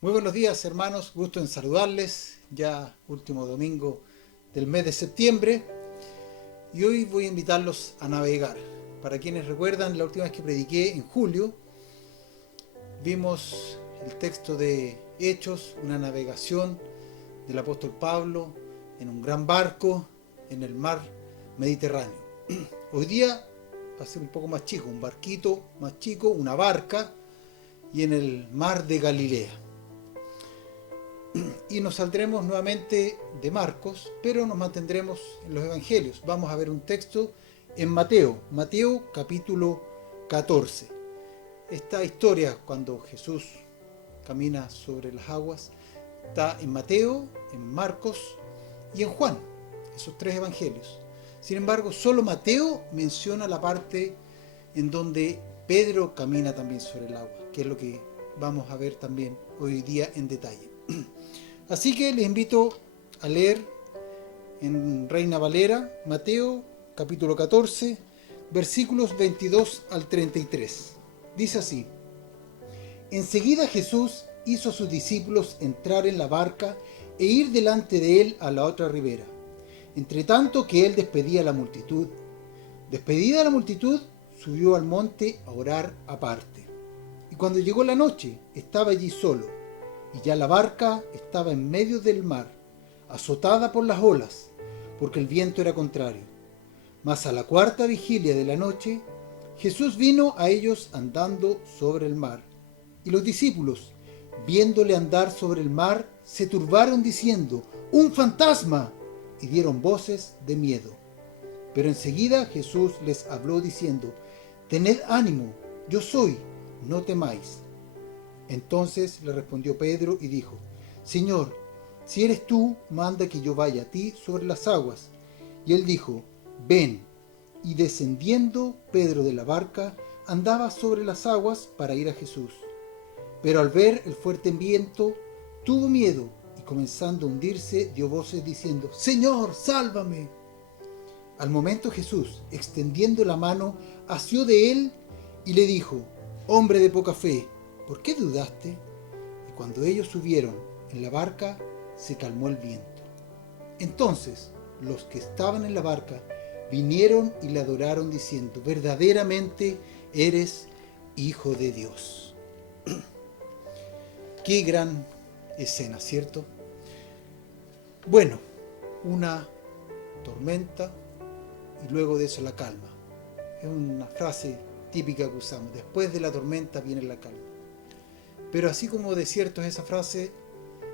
Muy buenos días, hermanos, gusto en saludarles, ya último domingo del mes de septiembre, y hoy voy a invitarlos a navegar. Para quienes recuerdan, la última vez que prediqué en julio, vimos el texto de Hechos, una navegación del apóstol Pablo en un gran barco en el mar Mediterráneo. Hoy día va a ser un poco más chico, un barquito más chico, una barca, y en el mar de Galilea. Y nos saldremos nuevamente de Marcos, pero nos mantendremos en los evangelios. Vamos a ver un texto en Mateo capítulo 14. Esta historia, cuando Jesús camina sobre las aguas, está en Mateo, en Marcos y en Juan, esos tres evangelios. Sin embargo, solo Mateo menciona la parte en donde Pedro camina también sobre el agua, que es lo que vamos a ver también hoy día en detalle. Así que les invito a leer en Reina Valera, Mateo capítulo 14, versículos 22 al 33. Dice así: Enseguida Jesús hizo a sus discípulos entrar en la barca e ir delante de él a la otra ribera, entre tanto que él despedía a la multitud. Despedida la multitud, subió al monte a orar aparte. Y cuando llegó la noche, estaba allí solo, y ya la barca estaba en medio del mar, azotada por las olas, porque el viento era contrario. Mas a la cuarta vigilia de la noche, Jesús vino a ellos andando sobre el mar. Y los discípulos, viéndole andar sobre el mar, se turbaron diciendo: ¡Un fantasma! Y dieron voces de miedo. Pero enseguida Jesús les habló diciendo: Tened ánimo, yo soy, no temáis. Entonces le respondió Pedro y dijo: Señor, si eres tú, manda que yo vaya a ti sobre las aguas. Y él dijo: Ven. Y descendiendo Pedro de la barca, andaba sobre las aguas para ir a Jesús. Pero al ver el fuerte viento, tuvo miedo y comenzando a hundirse, dio voces diciendo: Señor, sálvame. Al momento Jesús, extendiendo la mano, asió de él y le dijo: Hombre de poca fe, ¿por qué dudaste? Y cuando ellos subieron en la barca, se calmó el viento. Entonces los que estaban en la barca vinieron y le adoraron diciendo: verdaderamente eres Hijo de Dios. Qué gran escena, ¿cierto? Bueno, una tormenta y luego de eso la calma. Es una frase típica que usamos: después de la tormenta viene la calma. Pero así como de cierto es esa frase,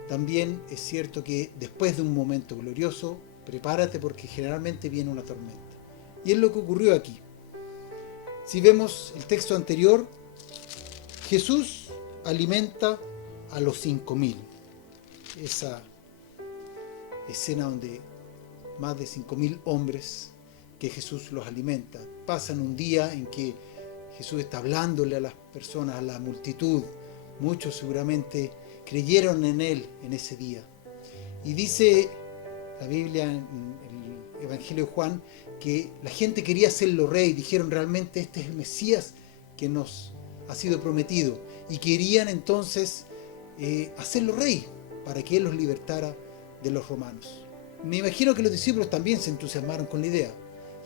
también es cierto que después de un momento glorioso, prepárate porque generalmente viene una tormenta. Y es lo que ocurrió aquí. Si vemos el texto anterior, Jesús alimenta a los 5.000. Esa escena donde más de 5.000 hombres que Jesús los alimenta. Pasan un día en que Jesús está hablándole a las personas, a la multitud. Muchos seguramente creyeron en él en ese día. Y dice la Biblia en el Evangelio de Juan que la gente quería hacerlo rey. Dijeron: realmente este es el Mesías que nos ha sido prometido. Y querían entonces hacerlo rey para que él los libertara de los romanos. Me imagino que los discípulos también se entusiasmaron con la idea.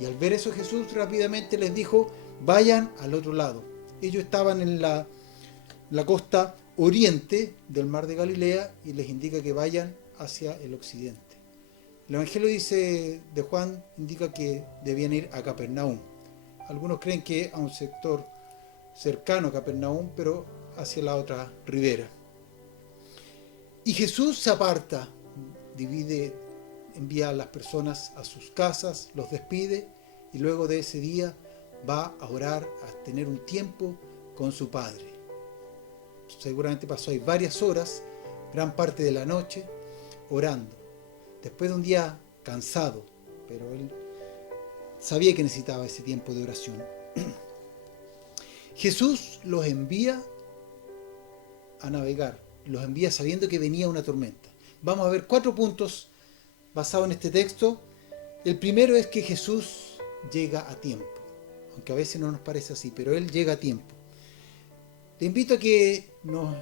Y al ver eso, Jesús rápidamente les dijo: vayan al otro lado. Ellos estaban en la costa oriente del mar de Galilea y les indica que vayan hacia el occidente. El Evangelio de Juan indica que debían ir a Capernaum. Algunos creen que a un sector cercano a Capernaum, pero hacia la otra ribera. Y Jesús se aparta, divide, envía a las personas a sus casas, los despide y luego de ese día va a orar, a tener un tiempo con su Padre. Seguramente pasó ahí varias horas, gran parte de la noche, orando. Después de un día cansado, pero él sabía que necesitaba ese tiempo de oración. Jesús los envía a navegar, los envía sabiendo que venía una tormenta. Vamos a ver 4 puntos basados en este texto. El primero es que Jesús llega a tiempo, aunque a veces no nos parece así, pero él llega a tiempo. Te invito a que nos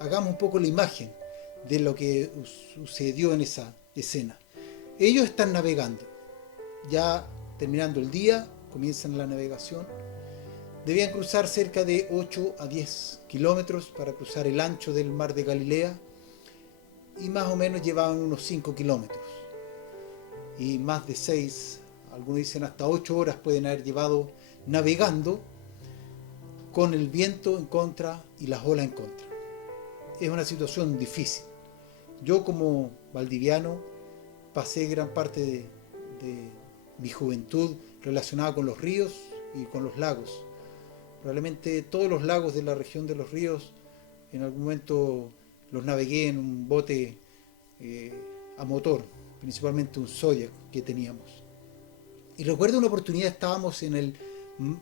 hagamos un poco la imagen de lo que sucedió en esa escena. Ellos están navegando, ya terminando el día, comienzan la navegación. Debían cruzar cerca de 8 a 10 kilómetros para cruzar el ancho del mar de Galilea, y más o menos llevaban unos 5 kilómetros. Y más de 6, algunos dicen hasta 8 horas pueden haber llevado navegando con el viento en contra y las olas en contra. Es una situación difícil. Yo como valdiviano pasé gran parte de mi juventud relacionada con los ríos y con los lagos. Probablemente todos los lagos de la región de los ríos en algún momento los navegué en un bote a motor, principalmente un Zodiac que teníamos. Y recuerdo una oportunidad, estábamos en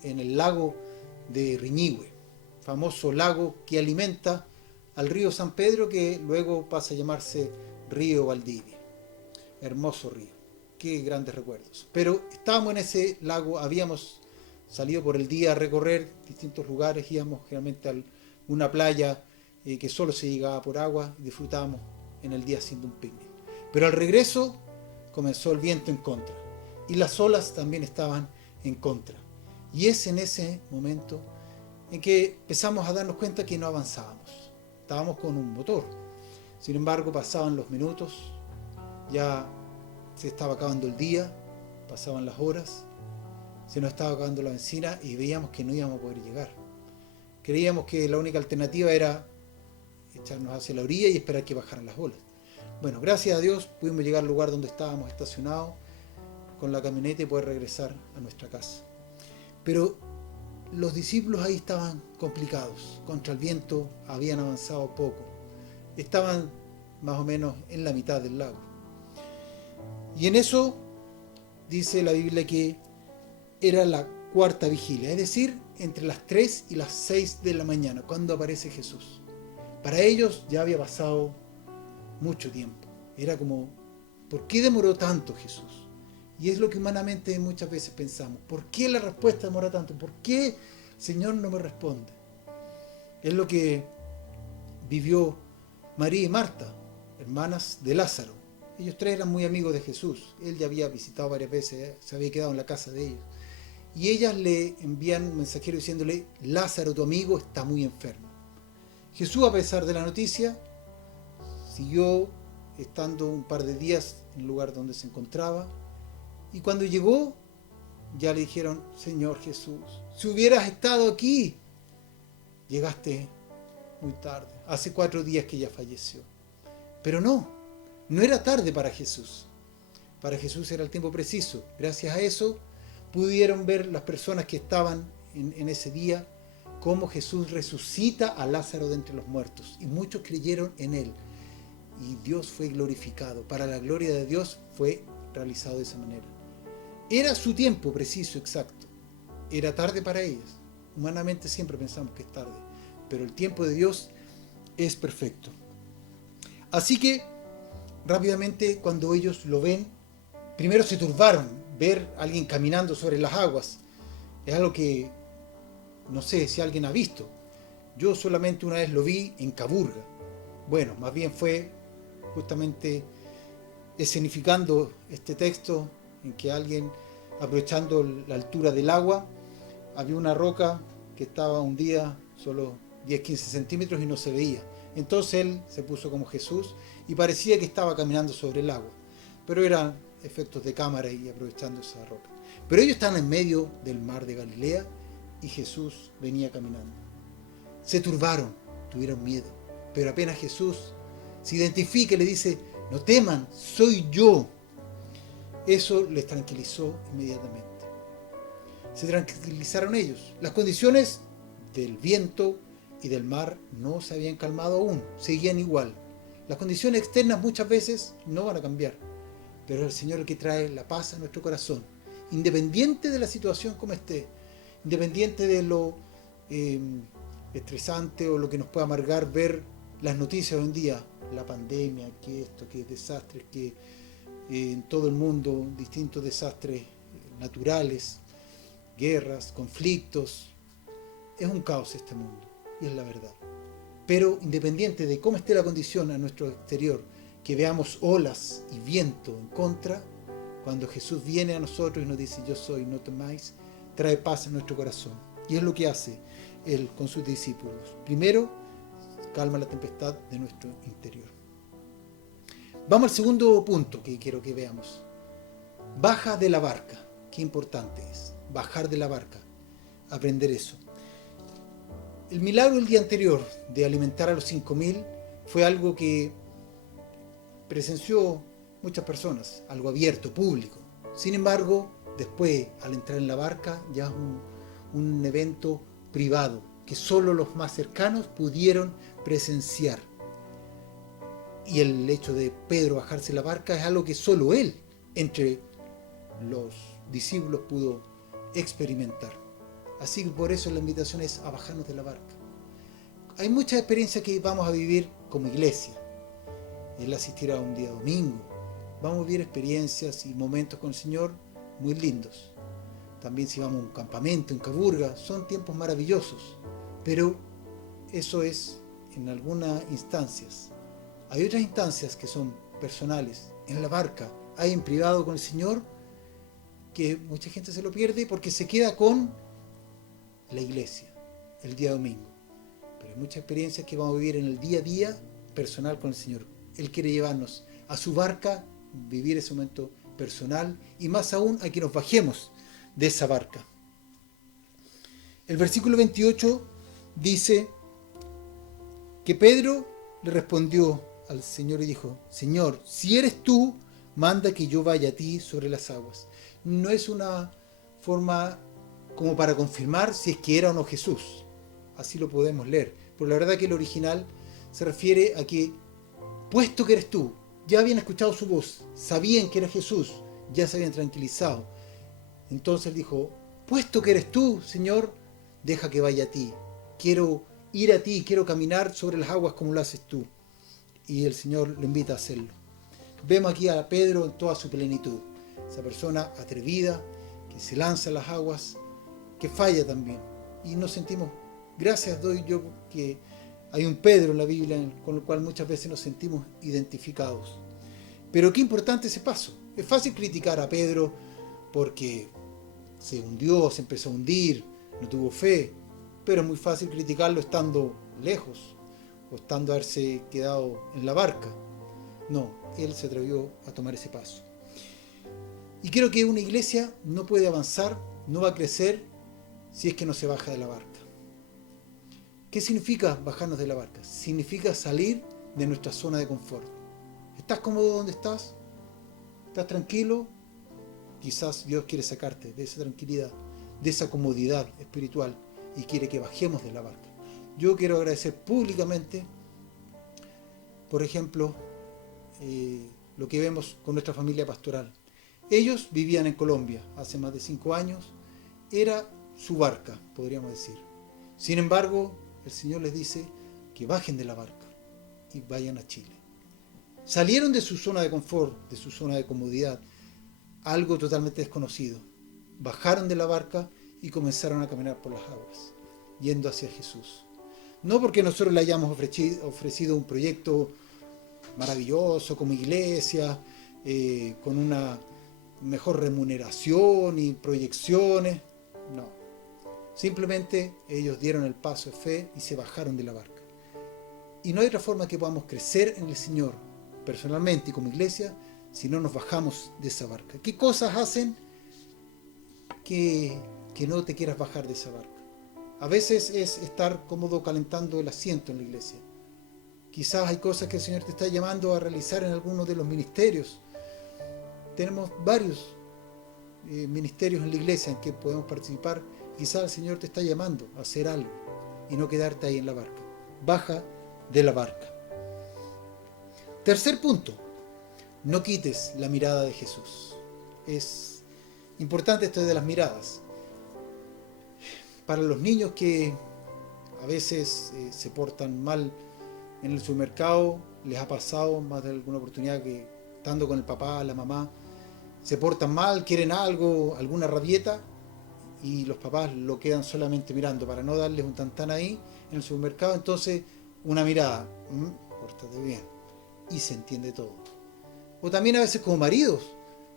el lago de Riñihue, famoso lago que alimenta al río San Pedro, que luego pasa a llamarse río Valdivia. Hermoso río, qué grandes recuerdos. Pero estábamos en ese lago, habíamos salido por el día a recorrer distintos lugares, íbamos generalmente a una playa que solo se llegaba por agua, y disfrutábamos en el día haciendo un picnic. Pero al regreso comenzó el viento en contra y las olas también estaban en contra. Y es en ese momento en que empezamos a darnos cuenta que no avanzábamos. Estábamos con un motor. Sin embargo, pasaban los minutos, ya se estaba acabando el día, pasaban las horas, se nos estaba acabando la benzina y veíamos que no íbamos a poder llegar. Creíamos que la única alternativa era echarnos hacia la orilla y esperar que bajaran las olas. Bueno, gracias a Dios pudimos llegar al lugar donde estábamos estacionados con la camioneta y poder regresar a nuestra casa. Pero los discípulos ahí estaban complicados, contra el viento habían avanzado poco, estaban más o menos en la mitad del lago. Y en eso dice la Biblia que era la cuarta vigilia, es decir, entre las 3 y las 6 de la mañana, cuando aparece Jesús. Para ellos ya había pasado mucho tiempo. Era como, ¿por qué demoró tanto Jesús? Y es lo que humanamente muchas veces pensamos. ¿Por qué la respuesta demora tanto? ¿Por qué el Señor no me responde? Es lo que vivió María y Marta, hermanas de Lázaro. Ellos tres eran muy amigos de Jesús. Él ya había visitado varias veces, se había quedado en la casa de ellos. Y ellas le envían un mensajero diciéndole, Lázaro, tu amigo, está muy enfermo. Jesús, a pesar de la noticia, siguió estando un par de días en el lugar donde se encontraba. Y cuando llegó, ya le dijeron, Señor Jesús, si hubieras estado aquí, llegaste muy tarde. Hace 4 días que ella falleció. Pero no era tarde para Jesús. Para Jesús era el tiempo preciso. Gracias a eso pudieron ver las personas que estaban en ese día cómo Jesús resucita a Lázaro de entre los muertos. Y muchos creyeron en él. Y Dios fue glorificado. Para la gloria de Dios fue realizado de esa manera. Era su tiempo preciso, exacto. Era tarde para ellos. Humanamente siempre pensamos que es tarde. Pero el tiempo de Dios es perfecto. Así que, rápidamente, cuando ellos lo ven, primero se turbaron. Ver a alguien caminando sobre las aguas es algo que no sé si alguien ha visto. Yo solamente una vez lo vi en Caburga. Bueno, más bien fue justamente escenificando este texto en que alguien, aprovechando la altura del agua, había una roca que estaba hundida solo 10-15 centímetros y no se veía. Entonces él se puso como Jesús y parecía que estaba caminando sobre el agua. Pero eran efectos de cámara y aprovechando esa roca. Pero ellos estaban en medio del mar de Galilea y Jesús venía caminando. Se turbaron, tuvieron miedo. Pero apenas Jesús se identifica y le dice, no teman, soy yo. Eso les tranquilizó inmediatamente. Se tranquilizaron ellos. Las condiciones del viento y del mar no se habían calmado aún, seguían igual. Las condiciones externas muchas veces no van a cambiar, pero es el Señor el que trae la paz a nuestro corazón, independiente de la situación como esté, independiente de lo estresante o lo que nos pueda amargar ver las noticias hoy en día, la pandemia, que esto, que desastres, que en todo el mundo distintos desastres naturales, guerras, conflictos. Es un caos este mundo, y es la verdad. Pero independiente de cómo esté la condición a nuestro exterior, que veamos olas y viento en contra, cuando Jesús viene a nosotros y nos dice yo soy, no temáis, trae paz en nuestro corazón. Y es lo que hace Él con sus discípulos. Primero, calma la tempestad de nuestro interior. Vamos al segundo punto que quiero que veamos. Baja de la barca. Qué importante es bajar de la barca, aprender eso. El milagro del día anterior de alimentar a los 5.000 fue algo que presenció muchas personas, algo abierto, público. Sin embargo, después, al entrar en la barca, ya es un evento privado, que solo los más cercanos pudieron presenciar. Y el hecho de Pedro bajarse de la barca es algo que solo él, entre los discípulos, pudo experimentar. Así que por eso la invitación es a bajarnos de la barca. Hay muchas experiencias que vamos a vivir como iglesia. El asistir a un día domingo. Vamos a vivir experiencias y momentos con el Señor muy lindos. También si vamos a un campamento, en Caburga, son tiempos maravillosos. Pero eso es en algunas instancias. Hay otras instancias que son personales. En la barca, hay en privado con el Señor, que mucha gente se lo pierde porque se queda con la iglesia, el día domingo. Pero hay muchas experiencias que vamos a vivir en el día a día personal con el Señor. Él quiere llevarnos a su barca, vivir ese momento personal y más aún a que nos bajemos de esa barca. El versículo 28 dice que Pedro le respondió al Señor y dijo: Señor, si eres tú, manda que yo vaya a ti sobre las aguas. No es una forma como para confirmar si es que era o no Jesús. Así lo podemos leer. Pero la verdad que el original se refiere a que, puesto que eres tú, ya habían escuchado su voz, sabían que era Jesús, ya se habían tranquilizado. Entonces dijo: puesto que eres tú, Señor, deja que vaya a ti. Quiero ir a ti, quiero caminar sobre las aguas como lo haces tú. Y el Señor lo invita a hacerlo. Vemos aquí a Pedro en toda su plenitud. Esa persona atrevida, que se lanza a las aguas, que falla también. Y nos sentimos, gracias doy yo que hay un Pedro en la Biblia con el cual muchas veces nos sentimos identificados. Pero qué importante ese paso. Es fácil criticar a Pedro porque se hundió, se empezó a hundir, no tuvo fe. Pero es muy fácil criticarlo estando lejos o estando haberse quedado en la barca. No, él se atrevió a tomar ese paso. Y creo que una iglesia no puede avanzar, no va a crecer si es que no se baja de la barca. ¿Qué significa bajarnos de la barca? Significa salir de nuestra zona de confort. ¿Estás cómodo donde estás? ¿Estás tranquilo? Quizás Dios quiere sacarte de esa tranquilidad, de esa comodidad espiritual y quiere que bajemos de la barca. Yo quiero agradecer públicamente, por ejemplo, lo que vemos con nuestra familia pastoral. Ellos vivían en Colombia hace más de 5 años. Era su barca, podríamos decir. Sin embargo, el Señor les dice que bajen de la barca y vayan a Chile. Salieron de su zona de confort, de su zona de comodidad, algo totalmente desconocido. Bajaron de la barca y comenzaron a caminar por las aguas, yendo hacia Jesús. No porque nosotros le hayamos ofrecido un proyecto maravilloso como iglesia, con una mejor remuneración y proyecciones. No. Simplemente ellos dieron el paso de fe y se bajaron de la barca. Y no hay otra forma que podamos crecer en el Señor, personalmente y como iglesia, si no nos bajamos de esa barca. ¿Qué cosas hacen que no te quieras bajar de esa barca? A veces es estar cómodo calentando el asiento en la iglesia. Quizás hay cosas que el Señor te está llamando a realizar en alguno de los ministerios. Tenemos varios ministerios en la iglesia en que podemos participar. Quizás el Señor te está llamando a hacer algo y no quedarte ahí en la barca. Baja de la barca. Tercer punto, no quites la mirada de Jesús. Es importante esto de las miradas. Para los niños que a veces se portan mal en el supermercado, les ha pasado más de alguna oportunidad que estando con el papá, la mamá, se portan mal, quieren algo, alguna rabieta, y los papás lo quedan solamente mirando para no darles un tantán ahí en el supermercado. Entonces una mirada, pórtate bien, y se entiende todo. O también a veces como maridos,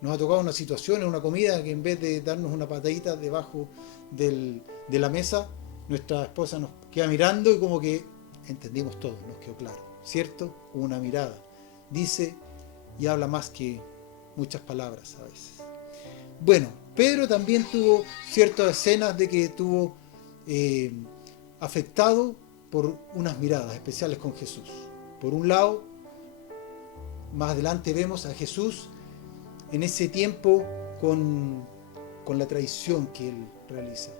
nos ha tocado una situación, en una comida, que en vez de darnos una patadita debajo de la mesa, nuestra esposa nos queda mirando y como que entendimos todo, nos quedó claro, ¿cierto? Una mirada dice y habla más que muchas palabras a veces. Bueno, Pedro también tuvo ciertas escenas de que estuvo afectado por unas miradas especiales con Jesús. Por un lado, más adelante vemos a Jesús en ese tiempo con la traición que él realiza.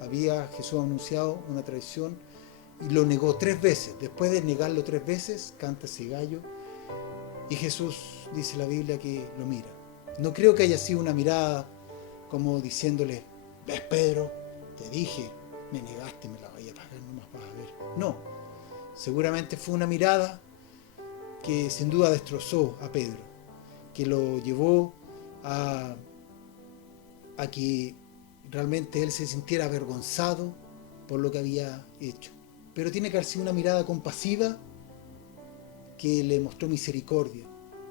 Había Jesús anunciado una traición y lo negó 3 veces. Después de negarlo 3 veces, canta ese gallo y Jesús, dice la Biblia, que lo mira. No creo que haya sido una mirada como diciéndole: ves, Pedro, te dije, me negaste, me la vaya a pagar, nomás vas a ver. No, seguramente fue una mirada que sin duda destrozó a Pedro, que lo llevó a que realmente él se sintiera avergonzado por lo que había hecho. Pero tiene que haber sido una mirada compasiva que le mostró misericordia,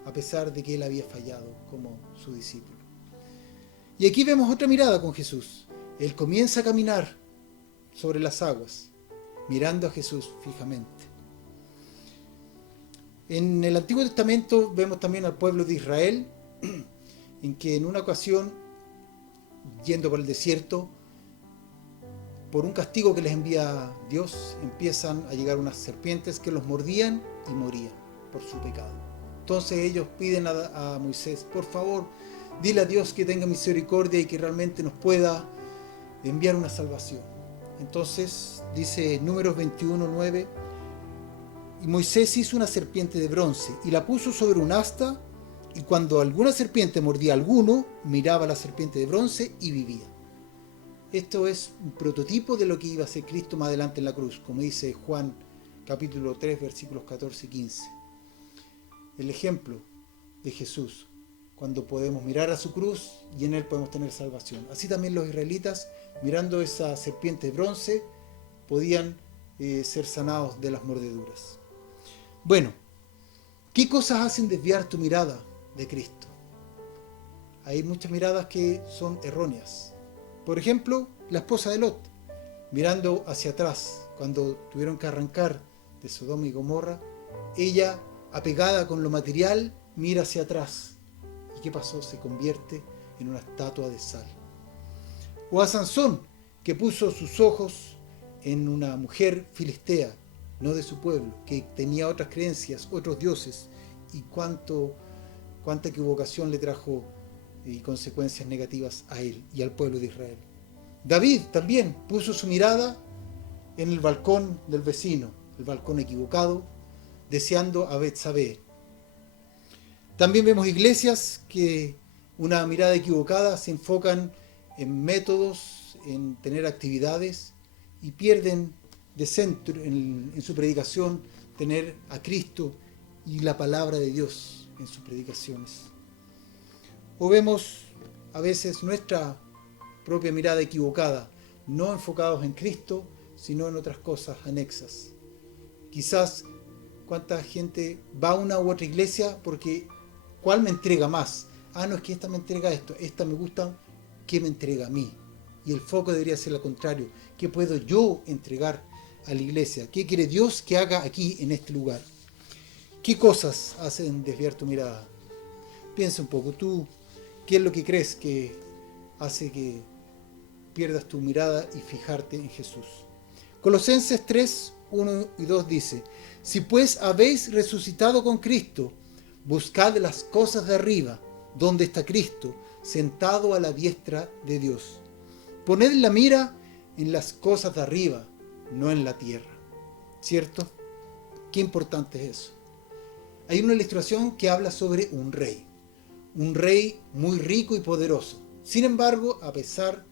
a pesar de que él había fallado como su discípulo. Y aquí vemos otra mirada con Jesús. Él comienza a caminar sobre las aguas, mirando a Jesús fijamente. En el Antiguo Testamento vemos también al pueblo de Israel, en que en una ocasión, yendo por el desierto, por un castigo que les envía Dios, empiezan a llegar unas serpientes que los mordían y morían por su pecado. Entonces ellos piden a Moisés: por favor, dile a Dios que tenga misericordia y que realmente nos pueda enviar una salvación. Entonces dice Números 21:9: y Moisés hizo una serpiente de bronce y la puso sobre un asta, y cuando alguna serpiente mordía a alguno, miraba a la serpiente de bronce y vivía. Esto es un prototipo de lo que iba a ser Cristo más adelante en la cruz, como dice Juan capítulo 3, versículos 14 y 15. El ejemplo de Jesús, cuando podemos mirar a su cruz y en él podemos tener salvación. Así también los israelitas, mirando esa serpiente de bronce, podían ser sanados de las mordeduras. Bueno, ¿qué cosas hacen desviar tu mirada de Cristo? Hay muchas miradas que son erróneas. Por ejemplo, la esposa de Lot, mirando hacia atrás, cuando tuvieron que arrancar de Sodoma y Gomorra, ella, apegada con lo material, mira hacia atrás. ¿Y qué pasó? Se convierte en una estatua de sal. O a Sansón, que puso sus ojos en una mujer filistea, no de su pueblo, que tenía otras creencias, otros dioses, y cuánta equivocación le trajo y consecuencias negativas a él y al pueblo de Israel. David también puso su mirada en el balcón del vecino, el balcón equivocado, deseando a Betsabé. También vemos iglesias que una mirada equivocada se enfocan en métodos, en tener actividades y pierden de centro en su predicación tener a Cristo y la palabra de Dios en sus predicaciones. O vemos a veces nuestra propia mirada equivocada, no enfocados en Cristo, sino en otras cosas anexas. Quizás cuánta gente va a una u otra iglesia porque ¿cuál me entrega más? No, es que esta me entrega esto, esta me gusta, ¿qué me entrega a mí? Y el foco debería ser lo contrario. ¿Qué puedo yo entregar a la iglesia? ¿Qué quiere Dios que haga aquí en este lugar? ¿Qué cosas hacen desviar tu mirada? Piensa un poco, tú, ¿qué es lo que crees que hace que pierdas tu mirada y fijarte en Jesús? Colosenses 3, 1 y 2 dice: si pues habéis resucitado con Cristo, buscad las cosas de arriba, donde está Cristo, sentado a la diestra de Dios. Poned la mira en las cosas de arriba, no en la tierra. ¿Cierto? Qué importante es eso. Hay una ilustración que habla sobre un rey muy rico y poderoso. Sin embargo, a pesar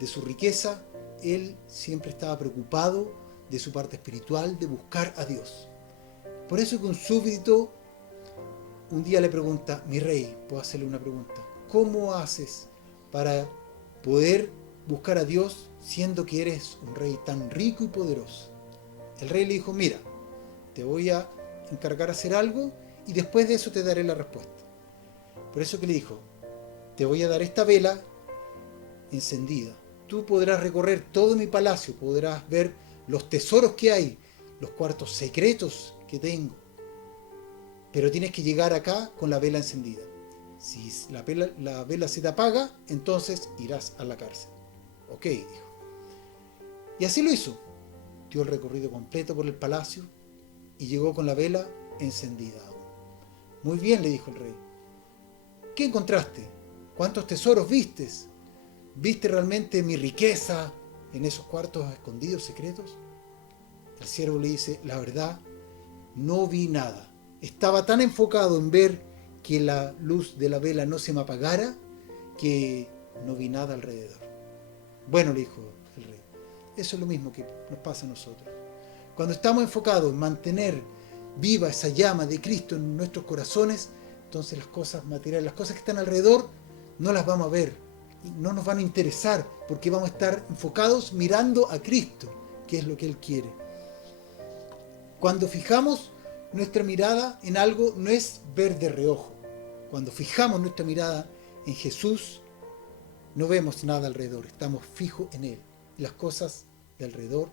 de su riqueza, él siempre estaba preocupado de su parte espiritual, de buscar a Dios. Por eso que un súbdito un día le pregunta: mi rey, puedo hacerle una pregunta, ¿cómo haces para poder buscar a Dios siendo que eres un rey tan rico y poderoso? El rey le dijo: mira, te voy a encargar hacer algo y después de eso te daré la respuesta. Por eso que le dijo, te voy a dar esta vela encendida. Tú podrás recorrer todo mi palacio, podrás ver los tesoros que hay, los cuartos secretos que tengo. Pero tienes que llegar acá con la vela encendida. Si la vela se te apaga, entonces irás a la cárcel. Ok, dijo. Y así lo hizo. Dio el recorrido completo por el palacio y llegó con la vela encendida. Muy bien, le dijo el rey. ¿Qué encontraste? ¿Cuántos tesoros vistes? ¿Viste realmente mi riqueza en esos cuartos escondidos, secretos? El siervo le dice, la verdad, no vi nada. Estaba tan enfocado en ver que la luz de la vela no se me apagara que no vi nada alrededor. Bueno, le dijo el rey, eso es lo mismo que nos pasa a nosotros. Cuando estamos enfocados en mantener viva esa llama de Cristo en nuestros corazones, entonces las cosas materiales, las cosas que están alrededor, no las vamos a ver, no nos van a interesar, porque vamos a estar enfocados mirando a Cristo, que es lo que Él quiere. Cuando fijamos nuestra mirada en algo, no es ver de reojo. Cuando fijamos nuestra mirada en Jesús, no vemos nada alrededor, estamos fijos en Él. Las cosas de alrededor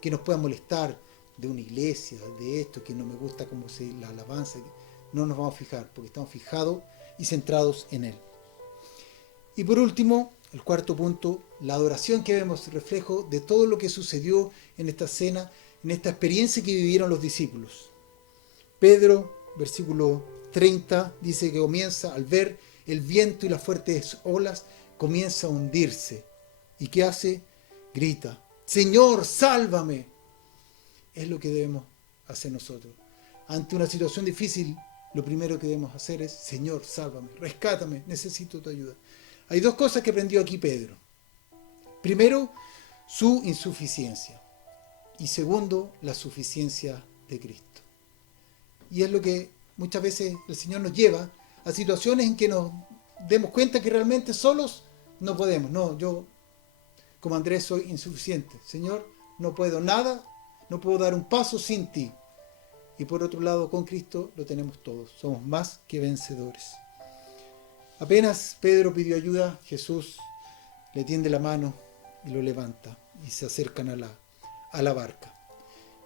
que nos puedan molestar, de una iglesia, de esto, que no me gusta como la alabanza, no nos vamos a fijar, porque estamos fijados y centrados en Él. Y por último, el cuarto punto, la adoración que vemos, reflejo de todo lo que sucedió en esta cena, en esta experiencia que vivieron los discípulos. Pedro, versículo 30, dice que comienza, al ver el viento y las fuertes olas, comienza a hundirse. ¿Y qué hace? Grita, Señor, sálvame. Es lo que debemos hacer nosotros. Ante una situación difícil, lo primero que debemos hacer es, Señor, sálvame, rescátame, necesito tu ayuda. Hay dos cosas que aprendió aquí Pedro. Primero, su insuficiencia. Y segundo, la suficiencia de Cristo. Y es lo que muchas veces el Señor nos lleva a situaciones en que nos demos cuenta que realmente solos no podemos. No, yo como Andrés soy insuficiente. Señor, no puedo nada, no puedo dar un paso sin ti. Y por otro lado, con Cristo lo tenemos todos. Somos más que vencedores. Apenas Pedro pidió ayuda, Jesús le tiende la mano y lo levanta y se acercan a la barca.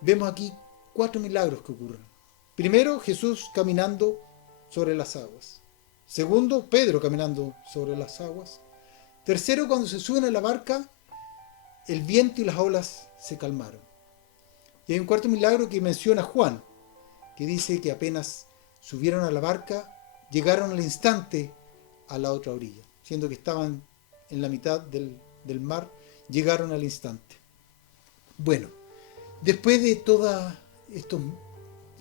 Vemos aquí 4 milagros que ocurren. Primero, Jesús caminando sobre las aguas. Segundo, Pedro caminando sobre las aguas. Tercero, cuando se suben a la barca, el viento y las olas se calmaron. Y hay un cuarto milagro que menciona Juan, que dice que apenas subieron a la barca, llegaron al instante a la otra orilla. Siendo que estaban en la mitad del mar, llegaron al instante. Bueno, después de toda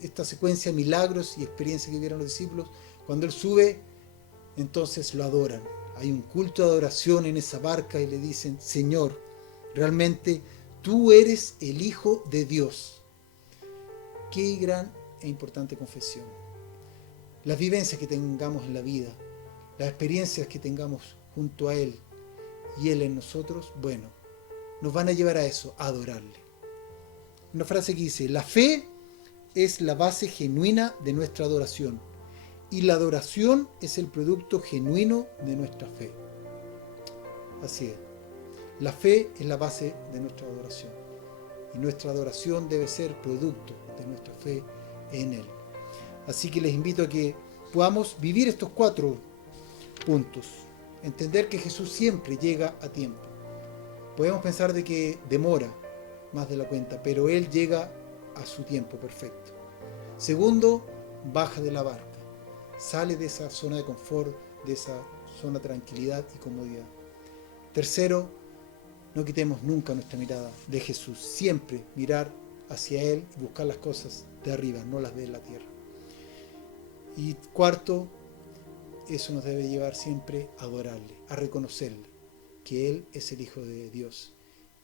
esta secuencia de milagros y experiencias que vieron los discípulos, cuando Él sube, entonces lo adoran. Hay un culto de adoración en esa barca y le dicen, Señor, realmente tú eres el Hijo de Dios. Qué gran e importante confesión. Las vivencias que tengamos en la vida, las experiencias que tengamos junto a Él y Él en nosotros, bueno, nos van a llevar a eso, a adorarle. Una frase que dice, la fe es la base genuina de nuestra adoración y la adoración es el producto genuino de nuestra fe. Así es. La fe es la base de nuestra adoración y nuestra adoración debe ser producto de nuestra fe en Él. Así que les invito a que podamos vivir estos 4 puntos. Entender que Jesús siempre llega a tiempo. Podemos pensar de que demora más de la cuenta, pero Él llega a su tiempo perfecto. Segundo, baja de la barca. Sale de esa zona de confort, de esa zona de tranquilidad y comodidad. Tercero, no quitemos nunca nuestra mirada de Jesús. Siempre mirar hacia Él y buscar las cosas de arriba, no las de la tierra. Y cuarto, eso nos debe llevar siempre a adorarle, a reconocerle, que Él es el Hijo de Dios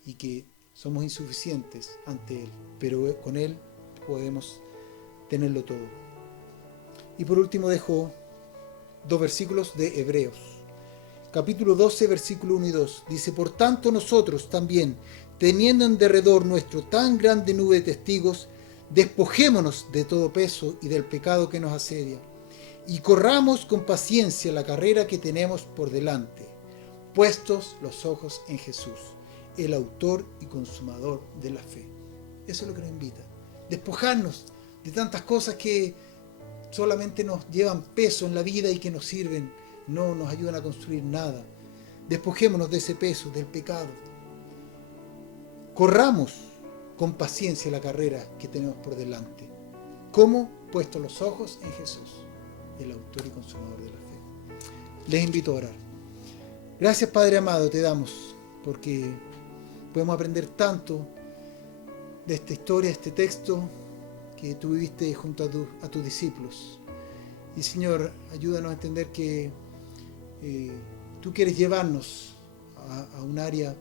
y que somos insuficientes ante Él, pero con Él podemos tenerlo todo. Y por último dejo 2 versículos de Hebreos. Capítulo 12, versículo 1 y 2. Dice, por tanto nosotros también, teniendo en derredor nuestro tan grande nube de testigos, Despojémonos de todo peso y del pecado que nos asedia, y corramos con paciencia la carrera que tenemos por delante, puestos los ojos en Jesús, el autor y consumador de la fe. Eso es lo que nos invita. Despojarnos de tantas cosas que solamente nos llevan peso en la vida y que nos sirven, no nos ayudan a construir nada. Despojémonos de ese peso, del pecado. Corramos con paciencia la carrera que tenemos por delante. ¿Cómo? Puestos los ojos en Jesús, el autor y consumador de la fe. Les invito a orar. Gracias, Padre amado, te damos, porque podemos aprender tanto de esta historia, de este texto que tú viviste junto a tus discípulos. Y Señor, ayúdanos a entender que tú quieres llevarnos a un área,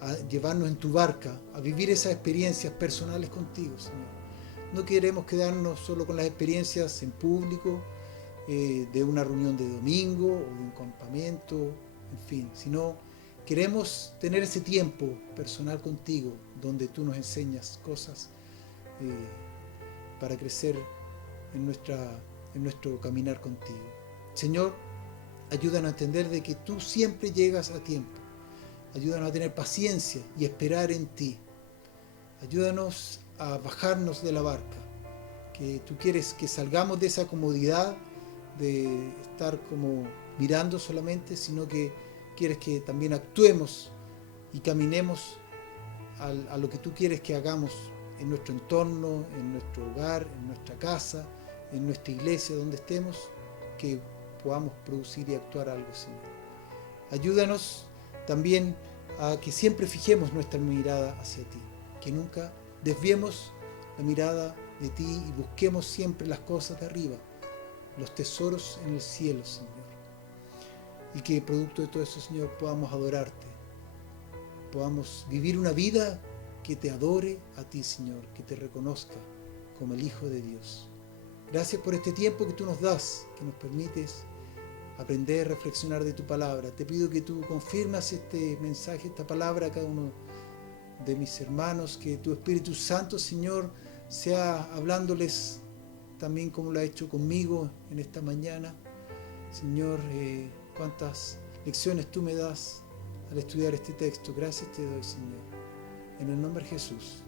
a llevarnos en tu barca, a vivir esas experiencias personales contigo, Señor. No queremos quedarnos solo con las experiencias en público, de una reunión de domingo o de un campamento, en fin, sino queremos tener ese tiempo personal contigo, donde tú nos enseñas cosas para crecer en nuestro caminar contigo. Señor, ayúdanos a entender de que tú siempre llegas a tiempo. Ayúdanos a tener paciencia y esperar en ti. Ayúdanos a bajarnos de la barca, que tú quieres que salgamos de esa comodidad de estar como mirando solamente, sino que quieres que también actuemos y caminemos a lo que tú quieres que hagamos en nuestro entorno, en nuestro hogar, en nuestra casa, en nuestra iglesia, donde estemos, que podamos producir y actuar algo, Señor. Ayúdanos también a que siempre fijemos nuestra mirada hacia ti, que nunca desviemos la mirada de ti y busquemos siempre las cosas de arriba, los tesoros en el cielo, Señor. Y que producto de todo eso, Señor, podamos adorarte, podamos vivir una vida que te adore a ti, Señor, que te reconozca como el Hijo de Dios. Gracias por este tiempo que tú nos das, que nos permites aprender, reflexionar de tu palabra. Te pido que tú confirmas este mensaje, esta palabra a cada uno de mis hermanos, que tu Espíritu Santo, Señor, sea hablándoles también como lo ha hecho conmigo en esta mañana. Señor, cuántas lecciones tú me das al estudiar este texto. Gracias te doy, Señor. En el nombre de Jesús.